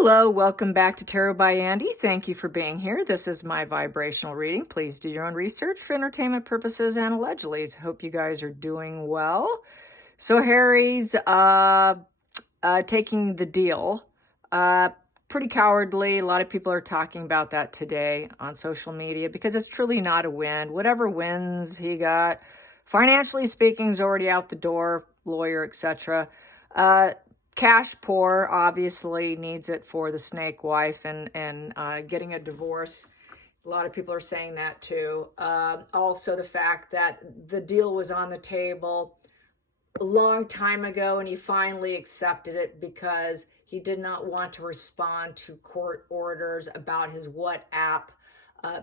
Hello, welcome back to Tarot by Andy. Thank you for being here. This is my vibrational reading. Please do your own research for entertainment purposes and allegedly. Hope you guys are doing well. So Harry's taking the deal. Pretty cowardly. A lot of people are talking about that today on social media because it's truly not a win. Whatever wins he got, financially speaking, is already out the door, lawyer, etc. Cash poor, obviously needs it for the snake wife and getting a divorce. A lot of people are saying that too. Also the fact that the deal was on the table a long time ago and he finally accepted it because he did not want to respond to court orders about his WhatsApp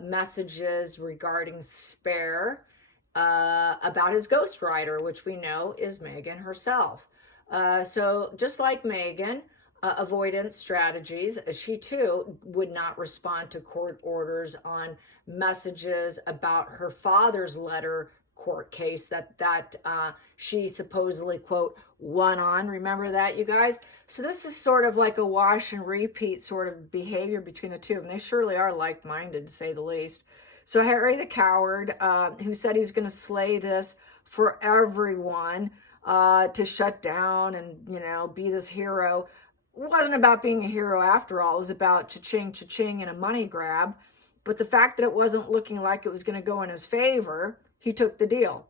messages regarding Spare, about his ghostwriter, which we know is Megan herself. So just like Megan, avoidance strategies, she too would not respond to court orders on messages about her father's letter court case that she supposedly, quote, won on. Remember that, you guys? So this is sort of like a wash and repeat sort of behavior between the two of them. They surely are like-minded, to say the least. So Harry the coward, who said he was going to slay this for everyone, to shut down and, be this hero. It wasn't about being a hero after all. It was about cha-ching, cha-ching and a money grab. But the fact that it wasn't looking like it was going to go in his favor, he took the deal.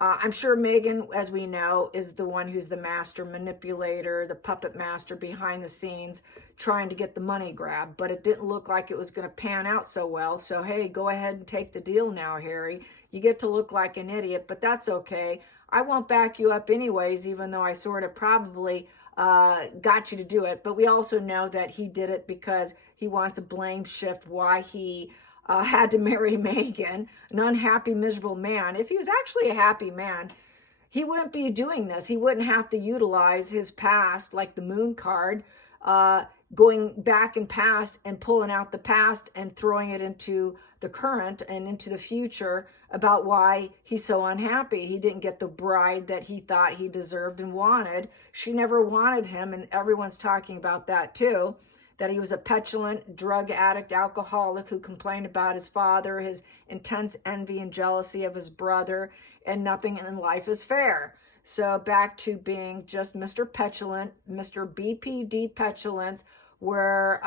I'm sure Megan, as we know, is the one who's the master manipulator, the puppet master behind the scenes, trying to get the money grab. But it didn't look like it was going to pan out so well. So, hey, go ahead and take the deal now, Harry. You get to look like an idiot, but that's okay. I won't back you up anyways, even though I sort of probably got you to do it. But we also know that he did it because he wants to blame shift why he had to marry Megan, an unhappy, miserable man. If he was actually a happy man, he wouldn't be doing this. He wouldn't have to utilize his past, like the moon card, going back and past and pulling out the past and throwing it into the current and into the future about why he's so unhappy. He didn't get the bride that he thought he deserved and wanted. She never wanted him, and everyone's talking about that too, that he was a petulant drug addict, alcoholic who complained about his father, his intense envy and jealousy of his brother, and nothing in life is fair. So back to being just Mr. Petulant, Mr. BPD Petulance, where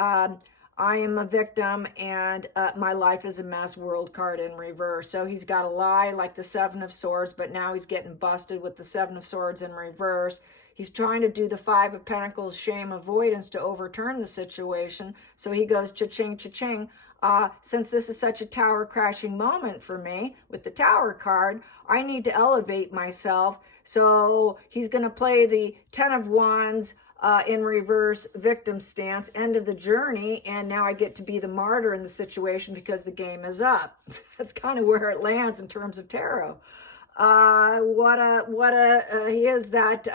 I am a victim and my life is a mess, world card in reverse. So he's got a lie like the Seven of Swords, but now he's getting busted with the Seven of Swords in reverse. He's trying to do the Five of Pentacles shame avoidance to overturn the situation. So he goes cha-ching, cha-ching. Since this is such a tower crashing moment for me with the Tower card, I need to elevate myself. So he's going to play the Ten of Wands in reverse victim stance, end of the journey, and now I get to be the martyr in the situation because the game is up. That's kind of where it lands in terms of tarot. He is that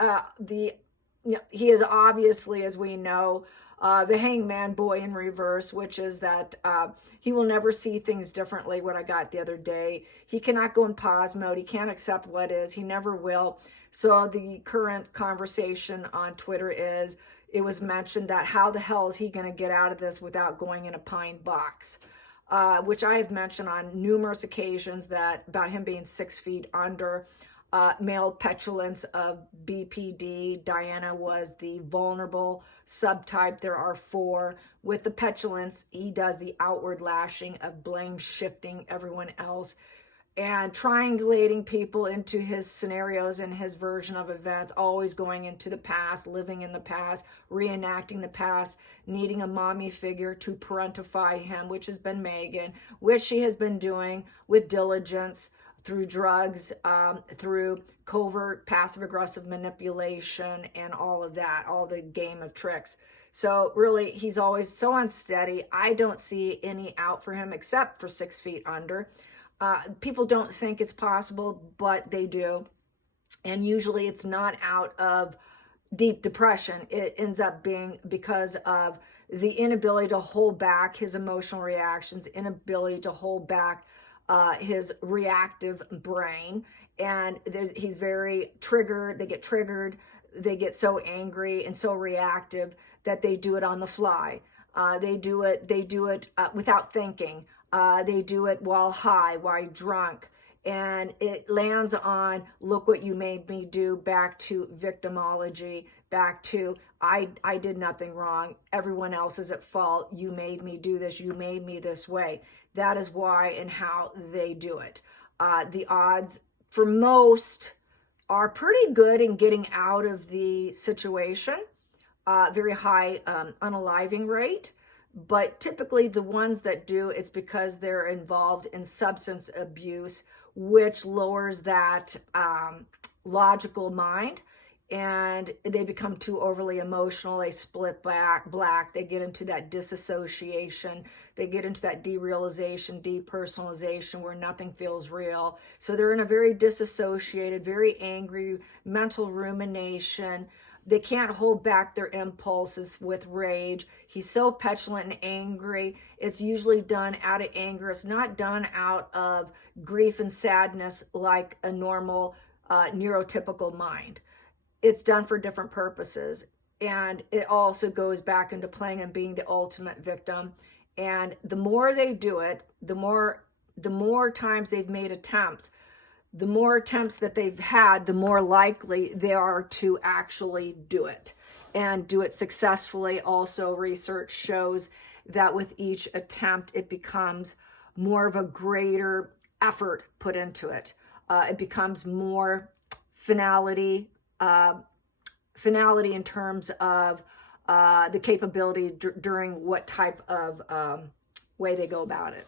he is obviously, as we know, the hangman boy in reverse, which is that he will never see things differently. What I got the other day, he cannot go in pause mode. He can't accept what is. He never will. So the current conversation on Twitter is, it was mentioned that how the hell is he going to get out of this without going in a pine box? Which I have mentioned on numerous occasions that about him being 6 feet under. Male petulance of BPD. Diana was the vulnerable subtype. There are 4. With the petulance, he does the outward lashing of blame shifting everyone else and triangulating people into his scenarios and his version of events, always going into the past, living in the past, reenacting the past, needing a mommy figure to parentify him, which has been Megan, which she has been doing with diligence, through drugs, through covert passive-aggressive manipulation, and all of that, all the game of tricks. So really, he's always so unsteady. I don't see any out for him except for 6 feet under. People don't think it's possible, but they do. And usually it's not out of deep depression. It ends up being because of the inability to hold back his emotional reactions, inability to hold back his reactive brain. And he's very triggered. They get triggered. They get so angry and so reactive that they do it on the fly. They do it without thinking. They do it while high, while drunk. And it lands on, look what you made me do, back to victimology, back to, I did nothing wrong. Everyone else is at fault. You made me do this. You made me this way. That is why and how they do it. The odds for most are pretty good in getting out of the situation. Very high unaliving rate. But typically the ones that do, it's because they're involved in substance abuse, which lowers that logical mind, and they become too overly emotional. They split black. They get into that disassociation. They get into that derealization, depersonalization, where nothing feels real. So they're in a very disassociated, very angry mental rumination. They can't hold back their impulses with rage. He's so petulant and angry. It's usually done out of anger. It's not done out of grief and sadness like a normal neurotypical mind. It's done for different purposes. And it also goes back into playing and being the ultimate victim. And the more they do it, the more times they've made attempts, the more attempts that they've had, the more likely they are to actually do it and do it successfully. Also, research shows that with each attempt, it becomes more of a greater effort put into it. It becomes more finality in terms of the capability during what type of way they go about it.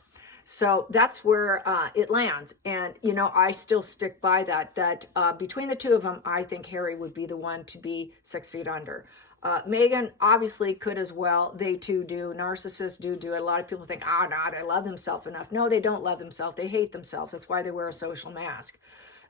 So that's where it lands. And, I still stick by that between the two of them, I think Harry would be the one to be 6 feet under. Meghan obviously could as well. They too do. Narcissists do it. A lot of people think, no, they love themselves enough. No, they don't love themselves. They hate themselves. That's why they wear a social mask.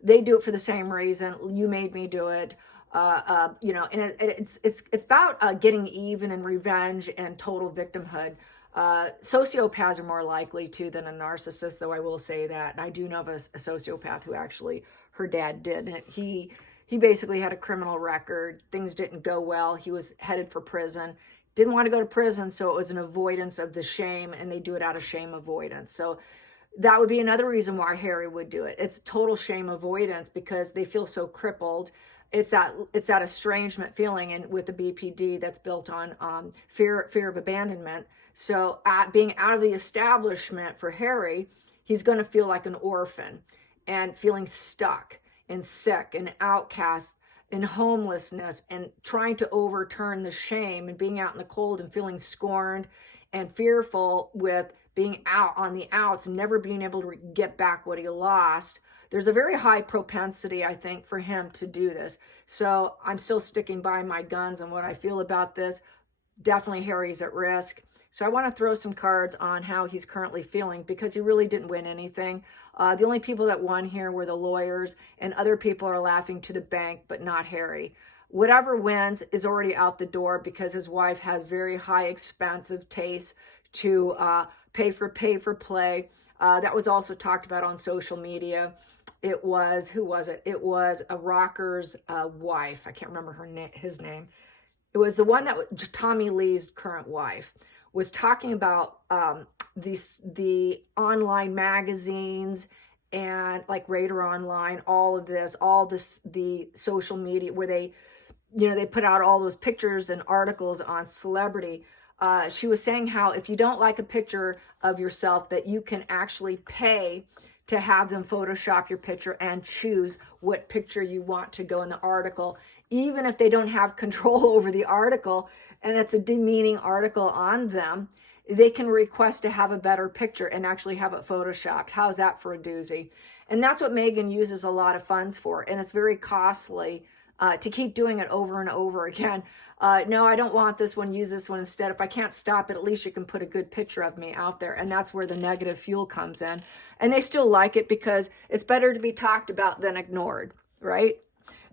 They do it for the same reason. You made me do it. And it's about getting even and revenge and total victimhood. Sociopaths are more likely to than a narcissist, though I will say that. And I do know of a sociopath who actually her dad did. And he basically had a criminal record. Things didn't go well. He was headed for prison. Didn't want to go to prison, so it was an avoidance of the shame, and they do it out of shame avoidance. So that would be another reason why Harry would do it. It's total shame avoidance because they feel so crippled. It's that estrangement feeling, and with the BPD that's built on fear of abandonment. So being out of the establishment for Harry, he's going to feel like an orphan and feeling stuck and sick and outcast and homelessness and trying to overturn the shame and being out in the cold and feeling scorned and fearful with being out on the outs and never being able to get back what he lost. There's a very high propensity, I think, for him to do this. So I'm still sticking by my guns on what I feel about this. Definitely Harry's at risk. So I want to throw some cards on how he's currently feeling because he really didn't win anything. The only people that won here were the lawyers, and other people are laughing to the bank, but not Harry. Whatever wins is already out the door because his wife has very high expensive tastes to pay for play. That was also talked about on social media. It was, who was it? It was a rocker's wife. I can't remember his name. It was the one that Tommy Lee's current wife was talking about the online magazines and like Radar Online, all this, the social media where they put out all those pictures and articles on celebrity. She was saying how if you don't like a picture of yourself, that you can actually pay to have them Photoshop your picture and choose what picture you want to go in the article, even if they don't have control over the article and it's a demeaning article on them. They can request to have a better picture and actually have it Photoshopped. How's that for a doozy? And that's what Meghan uses a lot of funds for, and it's very costly to keep doing it over and over again. No, I don't want this one. Use this one instead. If I can't stop it, at least you can put a good picture of me out there. And that's where the negative fuel comes in. And they still like it because it's better to be talked about than ignored, right?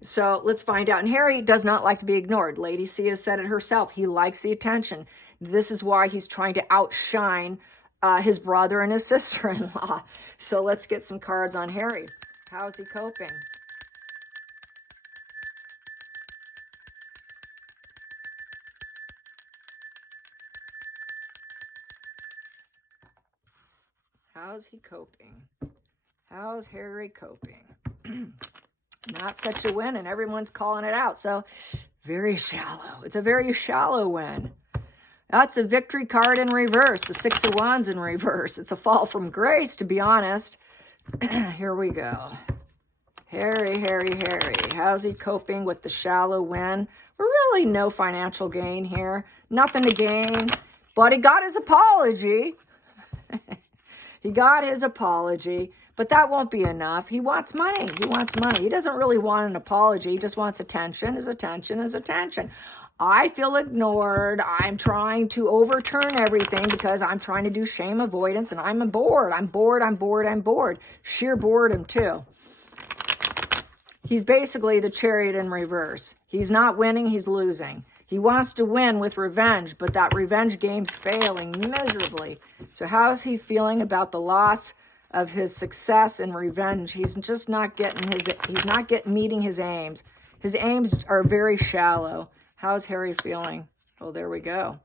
So let's find out. And Harry does not like to be ignored. Lady C has said it herself. He likes the attention. This is why he's trying to outshine his brother and his sister-in-law. So let's get some cards on Harry. How is he coping? How's he coping? How's Harry coping? Not such a win, and everyone's calling it out. So very shallow. It's a very shallow win. That's a victory card in reverse. The Six of Wands in reverse. It's a fall from grace, to be honest. Here we go. Harry. How's he coping with the shallow win? Really no financial gain here. Nothing to gain. But he got his apology. He got his apology. But that won't be enough. He wants money. He wants money. He doesn't really want an apology. He just wants attention. His attention is attention. I feel ignored. I'm trying to overturn everything because I'm trying to do shame avoidance, and I'm bored. I'm bored. Sheer boredom, too. He's basically the Chariot in reverse. He's not winning. He's losing. He wants to win with revenge, but that revenge game's failing miserably. So how is he feeling about the loss of his success and revenge? He's just not meeting his aims. His aims are very shallow. How's Harry feeling? Oh, there we go.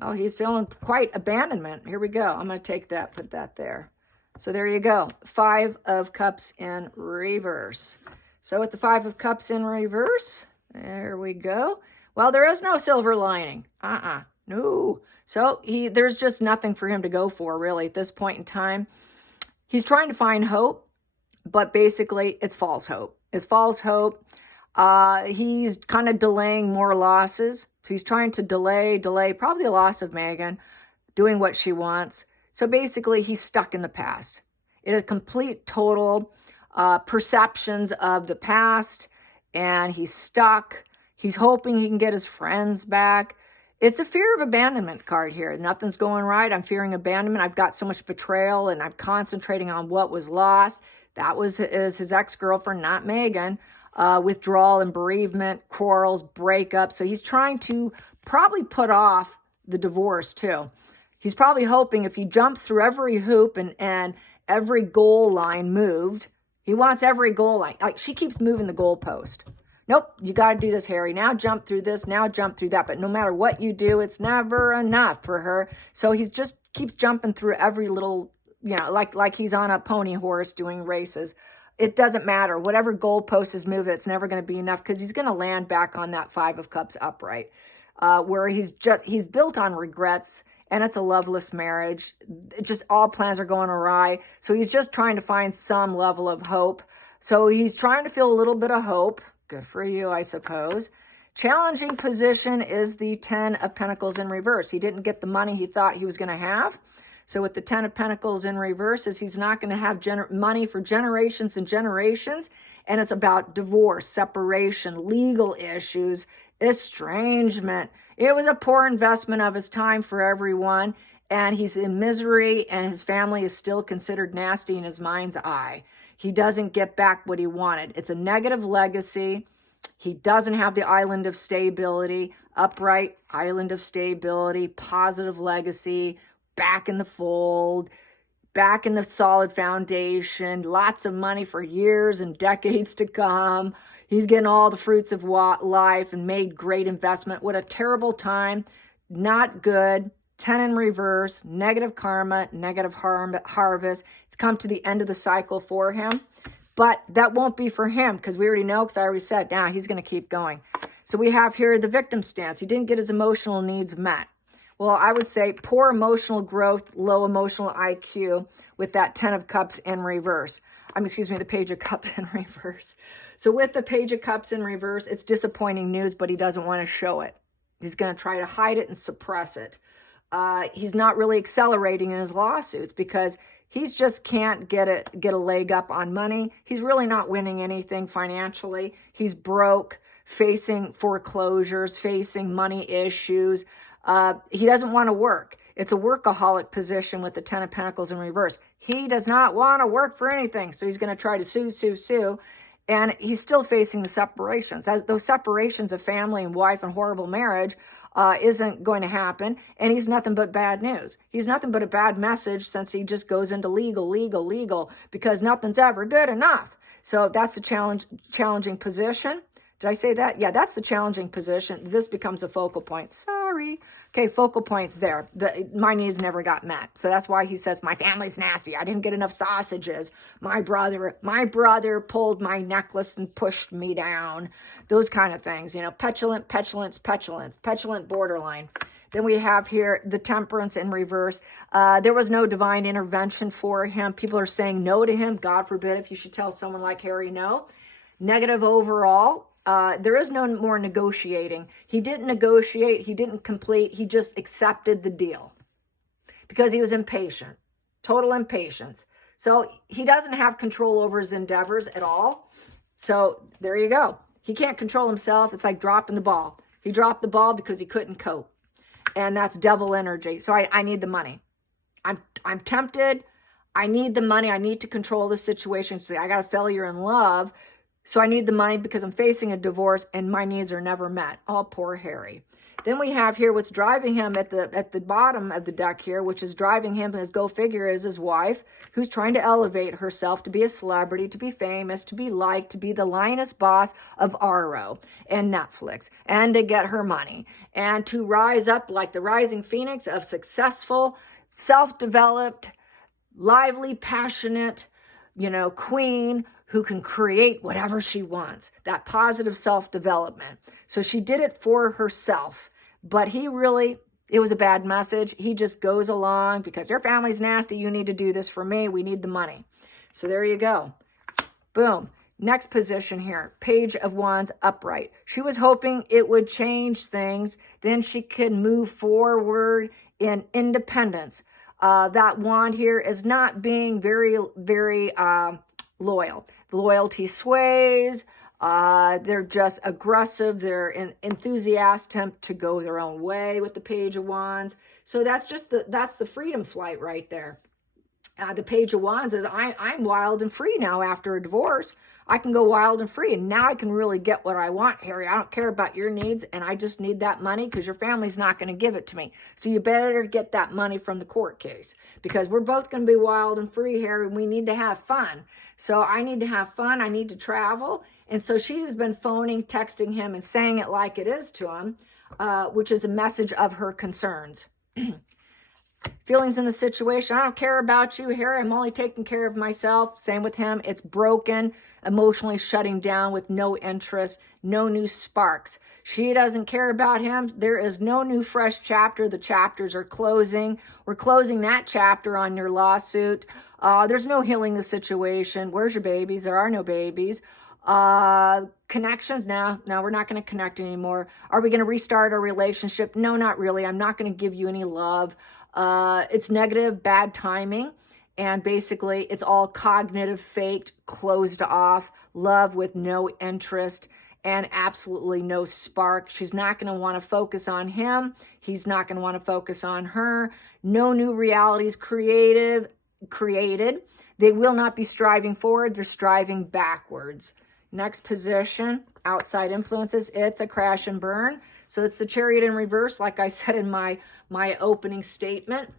Oh, he's feeling quite abandonment. Here we go. I'm going to take that, put that there. So there you go. 5 of Cups in reverse. So with the 5 of Cups in reverse, there we go. Well, there is no silver lining. No. So there's just nothing for him to go for, really, at this point in time. He's trying to find hope, but basically it's false hope. It's false hope. He's kind of delaying more losses. So he's trying to delay probably the loss of Megan, doing what she wants. So basically he's stuck in the past. It is complete, total perceptions of the past, and he's stuck. He's hoping he can get his friends back. It's a fear of abandonment card here. Nothing's going right. I'm fearing abandonment. I've got so much betrayal, and I'm concentrating on what was lost. That was his ex-girlfriend, not Megan. Withdrawal and bereavement, quarrels, breakups. So he's trying to probably put off the divorce too. He's probably hoping if he jumps through every hoop and every goal line moved, he wants every goal line. Like, she keeps moving the goalpost. Nope, you got to do this, Harry. Now jump through this, now jump through that. But no matter what you do, it's never enough for her. So he just keeps jumping through every little, like he's on a pony horse doing races. It doesn't matter. Whatever goalpost is moving, it's never going to be enough because he's going to land back on that 5 of Cups upright, where he's built on regrets, and it's a loveless marriage. Just all plans are going awry. So he's just trying to find some level of hope. So he's trying to feel a little bit of hope. Good for you, I suppose. Challenging position is the 10 of Pentacles in reverse. He didn't get the money he thought he was going to have. So with the 10 of Pentacles in reverse, he's not going to have money for generations and generations. And it's about divorce, separation, legal issues, estrangement. It was a poor investment of his time for everyone. And he's in misery, and his family is still considered nasty in his mind's eye. He doesn't get back what he wanted. It's a negative legacy. He doesn't have the island of stability, upright island of stability, positive legacy, back in the fold, back in the solid foundation, lots of money for years and decades to come. He's getting all the fruits of life and made great investment. What a terrible time. Not good. 10 in reverse, negative karma, negative harvest. It's come to the end of the cycle for him. But that won't be for him because we already know, because I already said, now he's going to keep going. So we have here the victim stance. He didn't get his emotional needs met. Well, I would say poor emotional growth, low emotional IQ with that 10 of Cups in reverse. The Page of Cups in reverse. So with the Page of Cups in reverse, it's disappointing news, but he doesn't want to show it. He's going to try to hide it and suppress it. He's not really accelerating in his lawsuits because he's just can't get a leg up on money. He's really not winning anything financially. He's broke, facing foreclosures, facing money issues. He doesn't want to work. It's a workaholic position with the 10 of Pentacles in reverse. He does not want to work for anything. So he's going to try to sue. And he's still facing the separations. As those separations of family and wife and horrible marriage isn't going to happen. And he's nothing but bad news. He's nothing but a bad message since he just goes into legal because nothing's ever good enough. So that's a challenging position. Did I say that? Yeah, that's the challenging position. This becomes a focal point. Sorry. Okay, focal point's there. My needs never got met. So that's why he says, my family's nasty. I didn't get enough sausages. My brother pulled my necklace and pushed me down. Those kind of things. You know, petulant, petulance, petulance, petulant borderline. Then we have here the temperance in reverse. There was no divine intervention for him. People are saying no to him. God forbid if you should tell someone like Harry no. Negative overall. There is no more negotiating. He didn't negotiate. He didn't complete. He just accepted the deal because he was impatient, total impatience. So he doesn't have control over his endeavors at all. So there you go. He can't control himself. It's like dropping the ball. He dropped the ball because he couldn't cope. And that's devil energy. So I need the money. I'm tempted. I need the money. I need to control the situation. See, I got a failure in love. So I need the money because I'm facing a divorce and my needs are never met. Oh, poor Harry. Then we have here what's driving him at the bottom of the deck here, which is driving him, as go figure, is his wife, who's trying to elevate herself to be a celebrity, to be famous, to be liked, to be the lioness boss of RO and Netflix, and to get her money, and to rise up like the rising phoenix of successful, self-developed, lively, passionate, queen who can create whatever she wants, that positive self-development. So she did it for herself, but it was a bad message. He just goes along because your family's nasty. You need to do this for me. We need the money. So there you go. Boom. Next position here, Page of Wands upright. She was hoping it would change things. Then she could move forward in independence. That wand here is not being very, very loyal. The loyalty sways. They're just aggressive. They're enthusiastic to go their own way with the Page of Wands. So that's the freedom flight right there. The Page of Wands is I'm wild and free now after a divorce. I can go wild and free, and now I can really get what I want, Harry. I don't care about your needs, and I just need that money because your family's not going to give it to me. So you better get that money from the court case because we're both going to be wild and free, Harry. We need to have fun. So I need to have fun. I need to travel. And so she has been phoning, texting him, and saying it like it is to him, which is a message of her concerns. Feelings in the situation. I don't care about you, Harry. I'm only taking care of myself. Same with him. It's broken, emotionally shutting down with no interest, no new sparks. She doesn't care about him. There is no new fresh chapter. The chapters are closing. We're closing that chapter on your lawsuit. There's no healing the situation. Where's your babies? There are no babies. Connections. No, we're not going to connect anymore. Are we going to restart our relationship? No, not really. I'm not going to give you any love. It's negative, bad timing. And basically it's all cognitive, faked, closed off, love with no interest and absolutely no spark. She's not going to want to focus on him. He's not going to want to focus on her. No new realities created. They will not be striving forward. They're striving backwards. Next position, outside influences. It's a crash and burn. So it's the Chariot in reverse, like I said in my opening statement.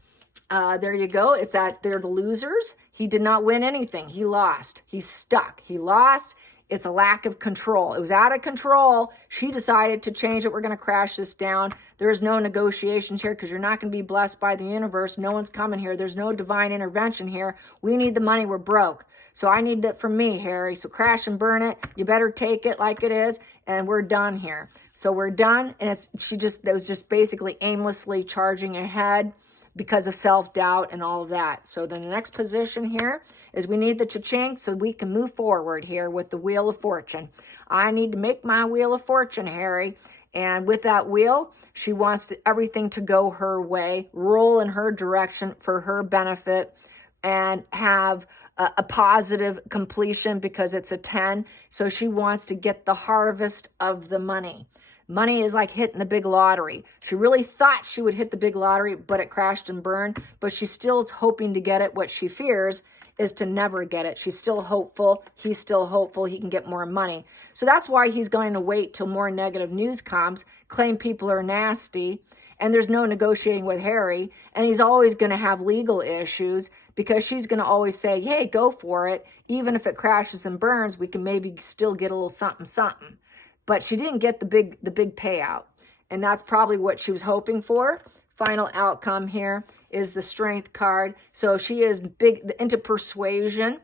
There you go. They're the losers. He did not win anything. He lost. He's stuck. He lost. It's a lack of control. It was out of control. She decided to change it. We're going to crash this down. There's no negotiations here because you're not going to be blessed by the universe. No one's coming here. There's no divine intervention here. We need the money. We're broke. So I need it from me, Harry. So crash and burn it. You better take it like it is. And we're done here. So we're done. And that was just basically aimlessly charging ahead because of self-doubt and all of that. So then the next position here is we need the cha-ching so we can move forward here with the Wheel of Fortune. I need to make my Wheel of Fortune, Harry. And with that wheel, she wants everything to go her way, roll in her direction for her benefit, and have a positive completion because it's a 10. So she wants to get the harvest of the money. Money is like hitting the big lottery. She really thought she would hit the big lottery, but it crashed and burned. But she still is hoping to get it. What she fears is to never get it. She's still hopeful. He's still hopeful he can get more money. So that's why he's going to wait till more negative news comes, claim people are nasty, and there's no negotiating with Harry. And he's always going to have legal issues because she's going to always say, hey, go for it. Even if it crashes and burns, we can maybe still get a little something, something. but she didn't get the big payout. And that's probably what she was hoping for. Final outcome here is the Strength card. So she is big into persuasion,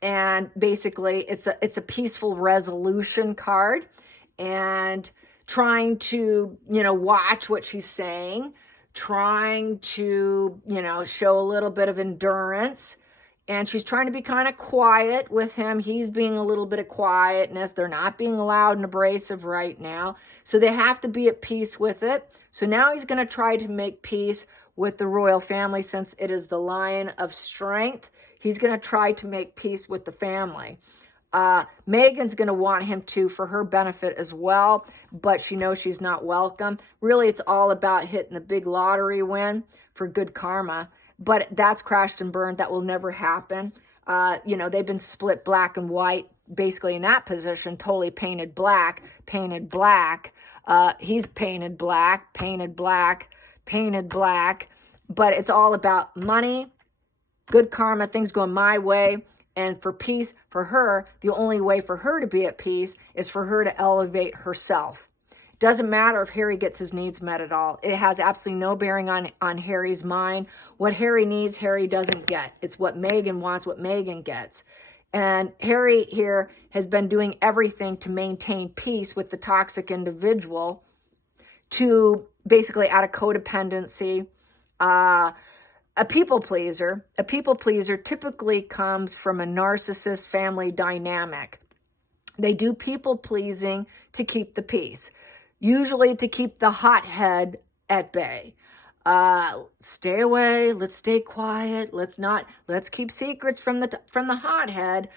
and basically it's a peaceful resolution card, and trying to, watch what she's saying, trying to, show a little bit of endurance. And she's trying to be kind of quiet with him. He's being a little bit of quietness. They're not being loud and abrasive right now. So they have to be at peace with it. So now he's going to try to make peace with the royal family, since it is the Lion of Strength. He's going to try to make peace with the family. Megan's going to want him to, for her benefit as well, but she knows she's not welcome. Really, it's all about hitting the big lottery win for good karma. But that's crashed and burned. That will never happen. They've been split black and white, basically in that position, totally painted black. He's painted black. But it's all about money, good karma, things going my way. And for peace, for her, the only way for her to be at peace is for her to elevate herself. Doesn't matter if Harry gets his needs met at all. It has absolutely no bearing on Harry's mind. What Harry needs, Harry doesn't get. It's what Meghan wants, what Meghan gets. And Harry here has been doing everything to maintain peace with the toxic individual, to basically out of codependency. A people pleaser. A people pleaser typically comes from a narcissist family dynamic. They do people pleasing to keep the peace. Usually to keep the hothead at bay. Stay away. Let's stay quiet. Let's keep secrets from the hothead.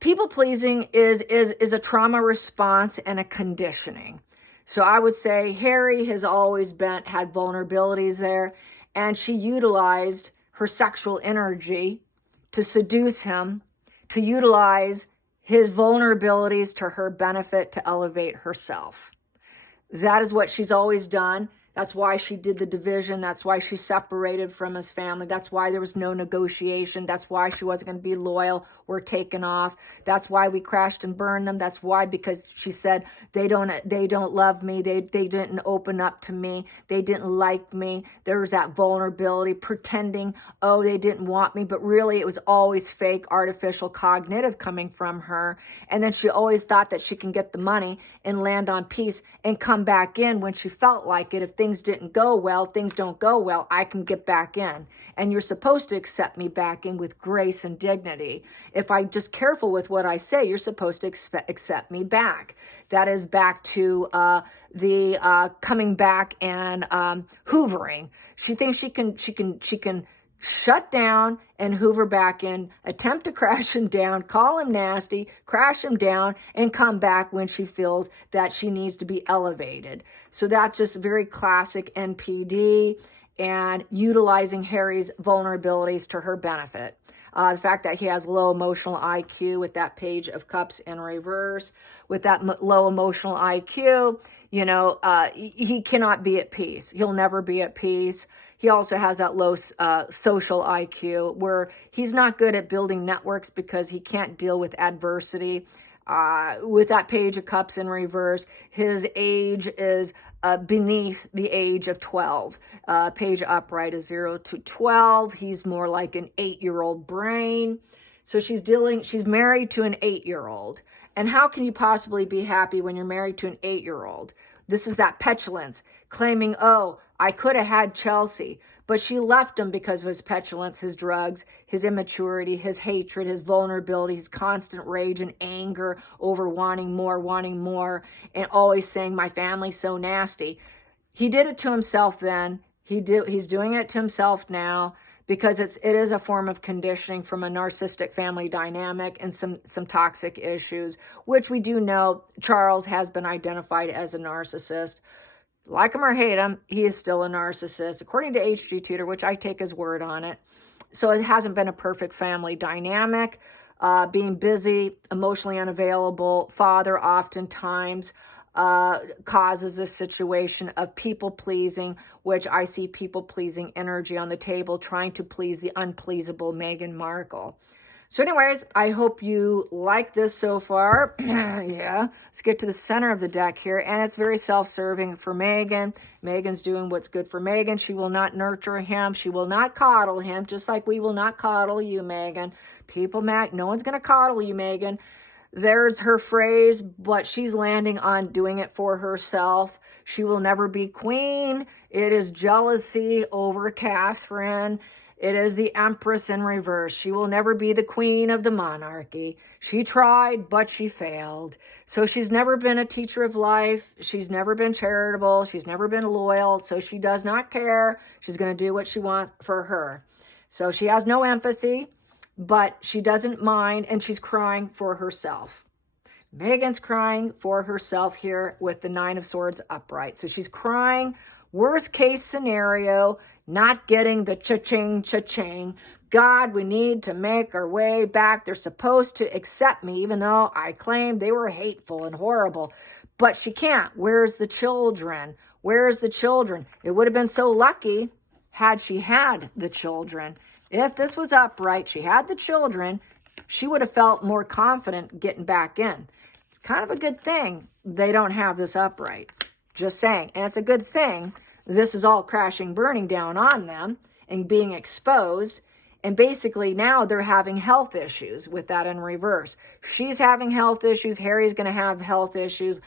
People pleasing is a trauma response and a conditioning. So I would say Harry has always had vulnerabilities there, and she utilized her sexual energy to seduce him, to utilize his vulnerabilities to her benefit, to elevate herself. That is what she's always done. That's why she did the division. That's why she separated from his family. That's why there was no negotiation. That's why she wasn't going to be loyal or taken off. That's why we crashed and burned them. That's why, because she said, they don't love me. They didn't open up to me. They didn't like me. There was that vulnerability, pretending, oh, they didn't want me. But really, it was always fake, artificial, cognitive coming from her. And then she always thought that she can get the money and land on peace and come back in when she felt like it. If things didn't go well, things don't go well, I can get back in. And you're supposed to accept me back in with grace and dignity. If I'm just careful with what I say, you're supposed to accept me back. That is back to the coming back and hoovering. She thinks she can shut down and hoover back in, attempt to crash him down, call him nasty, crash him down, and come back when she feels that she needs to be elevated. So that's just very classic NPD, and utilizing Harry's vulnerabilities to her benefit. The fact that he has low emotional IQ with that Page of Cups in reverse, with that low emotional IQ, he cannot be at peace. He'll never be at peace. He also has that low social IQ, where he's not good at building networks because he can't deal with adversity. With that Page of Cups in reverse, his age is beneath the age of 12. Page upright is 0 to 12. He's more like an 8-year-old brain. So she's married to an 8-year-old. And how can you possibly be happy when you're married to an 8-year-old? This is that petulance, claiming, oh, I could have had Chelsea, but she left him because of his petulance, his drugs, his immaturity, his hatred, his vulnerability, his constant rage and anger over wanting more, and always saying, my family's so nasty. He did it to himself then. He's doing it to himself now, because it is a form of conditioning from a narcissistic family dynamic and some toxic issues, which we do know Charles has been identified as a narcissist. Like him or hate him, he is still a narcissist, according to H.G. Tudor, which I take his word on it. So it hasn't been a perfect family dynamic. Being busy, emotionally unavailable, father oftentimes causes a situation of people-pleasing, which I see people-pleasing energy on the table, trying to please the unpleasable Meghan Markle. So anyways, I hope you like this so far. Yeah, let's get to the center of the deck here. And it's very self-serving for Megan. Megan's doing what's good for Megan. She will not nurture him. She will not coddle him, just like we will not coddle you, Megan. No one's going to coddle you, Megan. There's her phrase, but she's landing on doing it for herself. She will never be queen. It is jealousy over Catherine. It is the Empress in reverse. She will never be the queen of the monarchy. She tried, but she failed. So she's never been a teacher of life. She's never been charitable. She's never been loyal. So she does not care. She's going to do what she wants for her. So she has no empathy, but she doesn't mind, and she's crying for herself. Megan's crying for herself here with the Nine of Swords upright. So she's crying, worst case scenario, not getting the cha-ching, cha-ching. God, we need to make our way back. They're supposed to accept me, even though I claimed they were hateful and horrible. But she can't. Where's the children? Where's the children? It would have been so lucky had she had the children. If this was upright, she had the children, she would have felt more confident getting back in. It's kind of a good thing they don't have this upright. Just saying. And it's a good thing this is all crashing, burning down on them and being exposed. And basically now they're having health issues with that in reverse. She's having health issues. Harry's going to have health issues.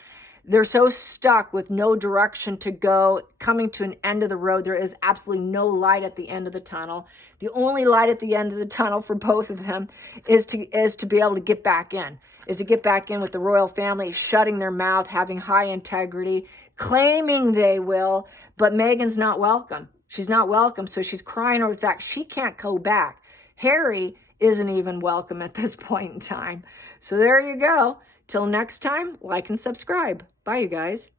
They're so stuck with no direction to go, coming to an end of the road. There is absolutely no light at the end of the tunnel. The only light at the end of the tunnel for both of them is to be able to get back in, with the royal family, shutting their mouth, having high integrity, claiming they will, but Meghan's not welcome. She's not welcome, so she's crying over the fact she can't go back. Harry isn't even welcome at this point in time. So there you go. Till next time, like and subscribe. Bye, you guys.